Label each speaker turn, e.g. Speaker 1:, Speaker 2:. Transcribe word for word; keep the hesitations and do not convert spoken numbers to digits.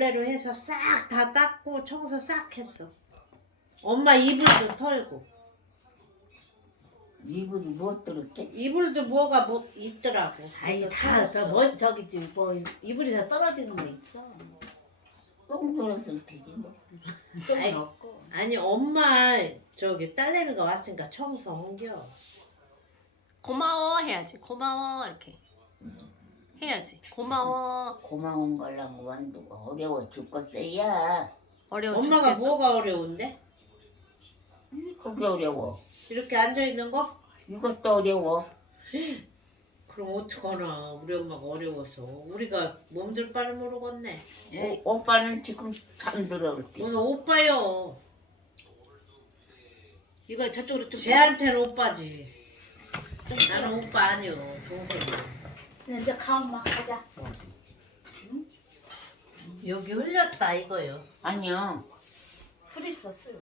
Speaker 1: 걸레로 해서 싹 다 닦고 청소 싹 했어. 엄마 이불도 털고.
Speaker 2: 이불이 못 들었게?
Speaker 1: 이불도 뭐가 뭐 있더라고.
Speaker 3: 아이
Speaker 1: 그래서
Speaker 3: 다저
Speaker 1: 털었어.
Speaker 3: 뭐 저기 지금 뭐 이불이 다 떨어지는 거 있어.
Speaker 2: 똥 들었을 테지 뭐.
Speaker 1: 아이,
Speaker 3: 똥 없고.
Speaker 1: 아니 엄마 저기 딸내미가 왔으니까 청소 옮겨.
Speaker 4: 고마워 해야지. 고마워 이렇게 해야지. 고마워.
Speaker 2: 고마운 걸랑 완두가 어려워 죽겠어야.
Speaker 4: 어려워
Speaker 1: 엄마가
Speaker 4: 죽겠어.
Speaker 1: 뭐가 어려운데?
Speaker 2: 그게 어려워.
Speaker 1: 이렇게 앉아 있는 거?
Speaker 2: 이것도 어려워.
Speaker 1: 그럼 어떡하나. 우리 엄마가 어려워서. 우리가 몸둘 바를 모르겠네.
Speaker 2: 오, 오빠는 지금 잠들어.
Speaker 1: 무슨 오빠요.
Speaker 3: 이거 저쪽으로 좀.
Speaker 1: 쟤한테는 오빠지. 나는 오빠 아니요. 동생이야.
Speaker 3: 이제 가엄마 가자.
Speaker 1: 여기 흘렸다 이거요.
Speaker 2: 아니요.
Speaker 3: 술 있어 술.